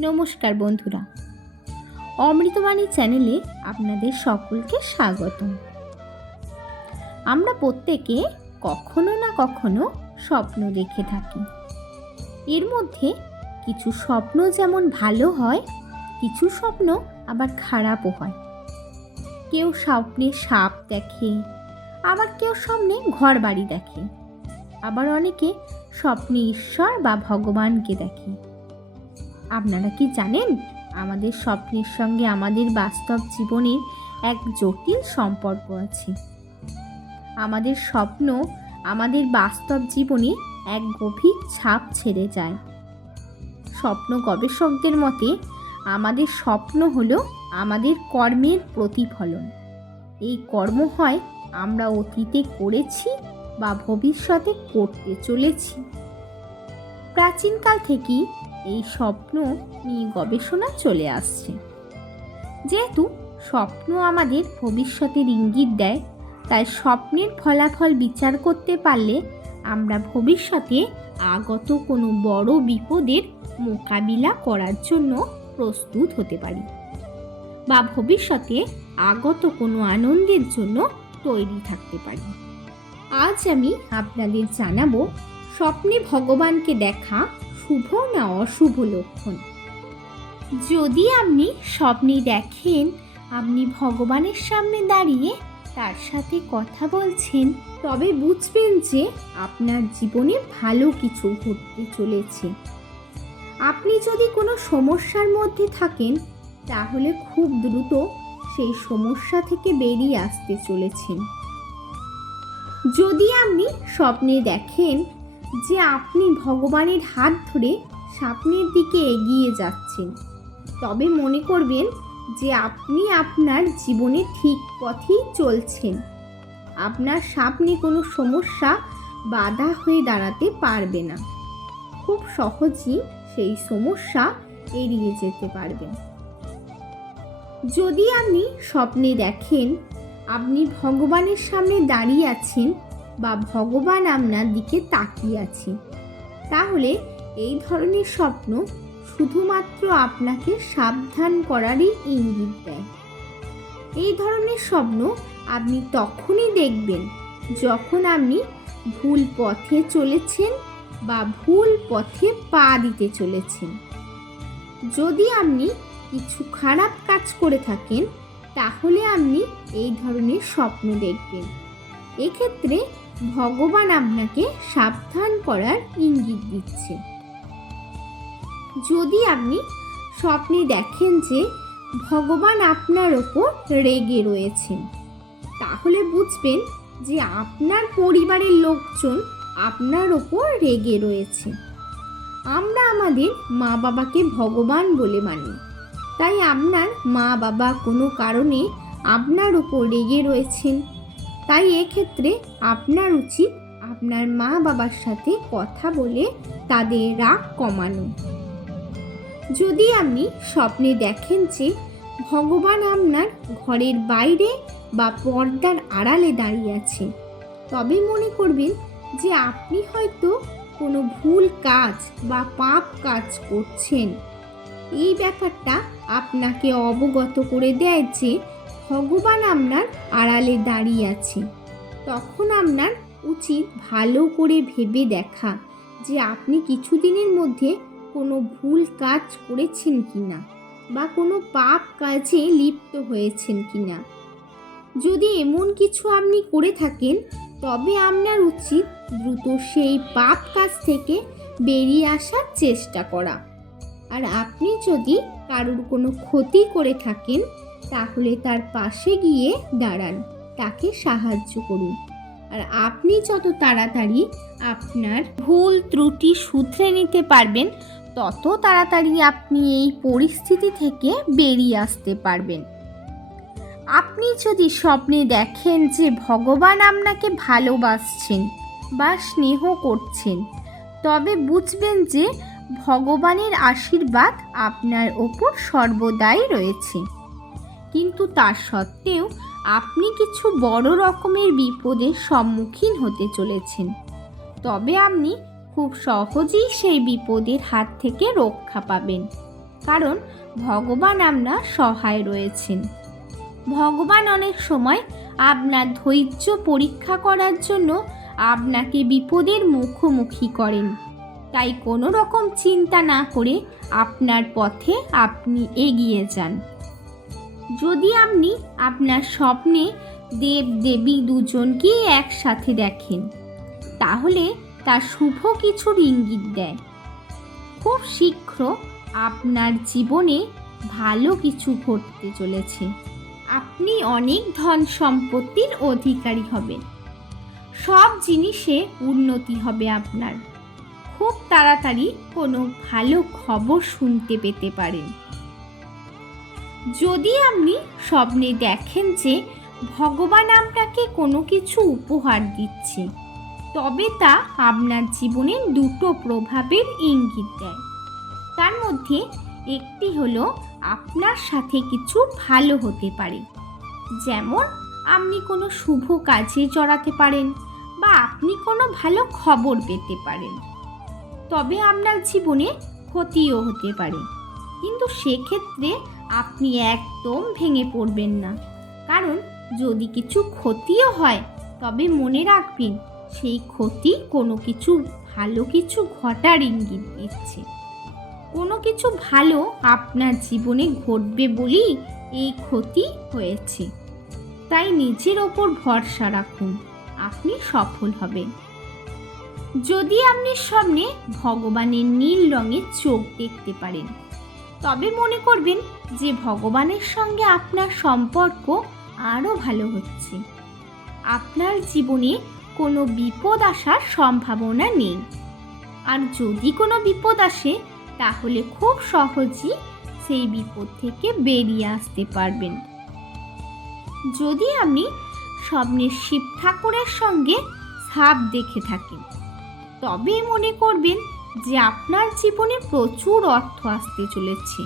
নমস্কার বন্ধুরা। অমৃতবাণী চ্যানেলে আপনাদের সকলকে স্বাগতম। আমরা প্রত্যেকে কখনো না কখনো স্বপ্ন দেখে থাকি। এর মধ্যে কিছু স্বপ্ন যেমন ভালো হয়, কিছু স্বপ্ন আবার খারাপও হয়। কেউ স্বপ্নে সাপ দেখে, আবার কেউ স্বপ্নে ঘর বাড়ি দেখে। আবার অনেকে স্বপ্নে ঈশ্বর বা ভগবানকে দেখে। আপনারা কি জানেন? আমাদের স্বপ্নের সঙ্গে আমাদের বাস্তব জীবনের এক জটিল সম্পর্ক আছে। আমাদের স্বপ্ন আমাদের বাস্তব জীবনে এক গভীর ছাপ ছেড়ে যায়। স্বপ্ন গবেষকদের মতে, আমাদের স্বপ্ন হলো আমাদের কর্মের প্রতিফলন। এই কর্ম হয় আমরা অতীতে করেছি বা ভবিষ্যতে করতে চলেছি। প্রাচীনকাল থেকেই এই স্বপ্ন নিয়ে গবেষণা চলে আসছে। যেহেতু স্বপ্ন আমাদের ভবিষ্যতের ইঙ্গিত দেয়, তাই স্বপ্নের ফলাফল বিচার করতে পারলে আমরা ভবিষ্যতে আগত কোনো বড় বিপদের মোকাবিলা করার জন্য প্রস্তুত হতে পারি বা ভবিষ্যতে আগত কোনো আনন্দের জন্য তৈরি থাকতে পারি। আজ আমি আপনাদের জানাব, স্বপ্নে ভগবানকে দেখা শুভ না অশুভ লক্ষণ। যদি আপনি স্বপ্নে দেখেন, আপনি ভগবানের সামনে দাঁড়িয়ে তার সাথে কথা বলছেন, তবে বুঝবেন যে আপনার জীবনে ভালো কিছু ঘটতে চলেছে। আপনি যদি কোনো সমস্যার মধ্যে থাকেন, তাহলে খুব দ্রুত সেই সমস্যা থেকে বেরিয়ে আসতে চলেছেন। যদি আপনি স্বপ্নে দেখেন যে আপনি ভগবানের হাত ধরে স্বপ্নের দিকে এগিয়ে যাচ্ছেন। তবে মনে করবেন যে আপনি আপনার জীবনে ঠিক পথেই চলছেন। আপনার সামনে কোনো সমস্যা বাধা হয়ে দাঁড়াতে পারবে না। খুব সহজেই সেই সমস্যা এড়িয়ে যেতে পারবেন। যদি আপনি স্বপ্নে দেখেন, আপনি ভগবানের সামনে দাঁড়িয়ে আছেন বা ভগবান আপনার দিকে তাকিয়ে আছে তাহলে এই ধরনের স্বপ্ন শুধুমাত্র আপনাকে সাবধান করারই ইঙ্গিত দেয়। এই ধরনের স্বপ্ন আপনি তখনই দেখবেন যখন আপনি ভুল পথে চলেছেন বা ভুল পথে পা দিতে চলেছেন। যদি আপনি কিছু খারাপ কাজ করে থাকেন, তাহলে আপনি এই ধরনের স্বপ্ন দেখবেন। এক্ষেত্রে ভগবান আপনাকে সাবধান করার ইঙ্গিত দিচ্ছে। যদি আপনি স্বপ্নে দেখেন যে ভগবান আপনার ওপর রেগে রয়েছেন, তাহলে বুঝবেন যে আপনার পরিবারের লোকজন আপনার ওপর রেগে রয়েছে। আমরা আমাদের মা বাবাকে ভগবান বলে মানি, তাই আপনার মা বাবা কোনো কারণে আপনার উপর রেগে রয়েছেন। তাই এক্ষেত্রে আপনার উচিত আপনার মা বাবার সাথে কথা বলে তাদের রাগ কমানো। যদি আপনি স্বপ্নে দেখেন যে ভগবান আপনার ঘরের বাইরে বা পর্দার আড়ালে দাঁড়িয়ে আছে, তবে মনে করবেন যে আপনি হয়তো কোনো ভুল কাজ বা পাপ কাজ করছেন। এই ব্যাপারটা আপনাকে অবগত করে দেয় যে ভগবান আপনার আড়ালে দাঁড়িয়ে আছে। তখন আপনার উচিত ভালো করে ভেবে দেখা যে আপনি কিছুদিনের মধ্যে কোনো ভুল কাজ করেছেন কি না বা কোনো পাপ কাজে লিপ্ত হয়েছেন কি না যদি এমন কিছু আপনি করে থাকেন, তবে আপনার উচিত দ্রুত সেই পাপ কাজ থেকে বেরিয়ে আসার চেষ্টা করা। আর আপনি যদি কারোর কোনো ক্ষতি করে থাকেন তাহলে তার পাশে গিয়ে দাঁড়ান, তাকে সাহায্য করুন। আর আপনি যত তাড়াতাড়ি আপনার ভুল ত্রুটি শুধরে নিতে পারবেন, তত তাড়াতাড়ি আপনি এই পরিস্থিতি থেকে বেরিয়ে আসতে পারবেন। আপনি যদি স্বপ্নে দেখেন যে ভগবান আপনাকে ভালোবাসছেন বা স্নেহ করছেন, তবে বুঝবেন যে ভগবানের আশীর্বাদ আপনার ওপর সর্বদাই রয়েছে। কিন্তু তার সত্ত্বেও আপনি কিছু বড় রকমের বিপদের সম্মুখীন হতে চলেছেন। তবে আপনি খুব সহজেই সেই বিপদের হাত থেকে রক্ষা পাবেন। কারণ ভগবান আপনার সহায় রয়েছেন। ভগবান অনেক সময় আপনার ধৈর্য পরীক্ষা করার জন্য আপনাকে বিপদের মুখোমুখি করেন। তাই কোনো রকম চিন্তা না করে আপনার পথে আপনি এগিয়ে যান। যদি আপনি আপনার স্বপ্নে দেব দেবী দুজনকেই একসাথে দেখেন, তাহলে তা শুভ কিছুর ইঙ্গিত দেয়। খুব শীঘ্র আপনার জীবনে ভালো কিছু ঘটতে চলেছে। আপনি অনেক ধন সম্পত্তির অধিকারী হবেন। সব জিনিসে উন্নতি হবে আপনার। খুব তাড়াতাড়ি কোনো ভালো খবর শুনতে পেতে পারেন। যদি আপনি স্বপ্নে দেখেন যে ভগবান আপনাকে কোনো কিছু উপহার দিচ্ছে, তবে তা আপনার জীবনের দুটো প্রভাবের ইঙ্গিত দেয়। তার মধ্যে একটি হলো আপনার সাথে কিছু ভালো হতে পারে। যেমন আপনি কোনো শুভ কাজে জড়াতে পারেন বা আপনি কোনো ভালো খবর পেতে পারেন। তবে আপনার জীবনে ক্ষতিও হতে পারে। কিন্তু সেক্ষেত্রে আপনি একদম ভেঙে পড়বেন না। কারণ যদি কিছু ক্ষতিও হয়, তবে মনে রাখবেন সেই ক্ষতি কোনো কিছু ভালো কিছু ঘটার ইঙ্গিত দিচ্ছে। কোনো কিছু ভালো আপনার জীবনে ঘটবে বলেই এই ক্ষতি হয়েছে। তাই নিজের ওপর ভরসা রাখুন, আপনি সফল হবেন। যদি আপনি সামনে ভগবানের নীল রঙের চোখ দেখতে পারেন তবে মনে করবেন যে ভগবানের সঙ্গে আপনার সম্পর্ক আরও ভালো হচ্ছে। আপনার জীবনে কোনো বিপদ আসার সম্ভাবনা নেই। আর যদি কোনো বিপদ আসে, তাহলে খুব সহজেই সেই বিপদ থেকে বেরিয়ে আসতে পারবেন। যদি আপনি স্বপ্নের শিব ঠাকুরের সঙ্গে সাপ দেখে থাকেন, তবে মনে করবেন যে আপনার জীবনে প্রচুর অর্থ আসতে চলেছে।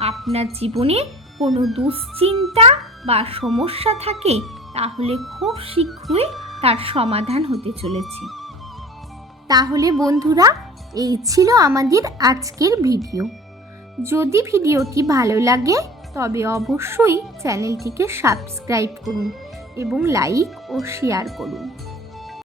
আপনার জীবনে কোনো দুশ্চিন্তা বা সমস্যা থাকে, তাহলে খুব শীঘ্রই তার সমাধান হতে চলেছে। তাহলে বন্ধুরা, এই ছিল আমাদের আজকের ভিডিও। যদি ভিডিওটি ভালো লাগে, তবে অবশ্যই চ্যানেলটিকে সাবস্ক্রাইব করুন এবং লাইক ও শেয়ার করুন।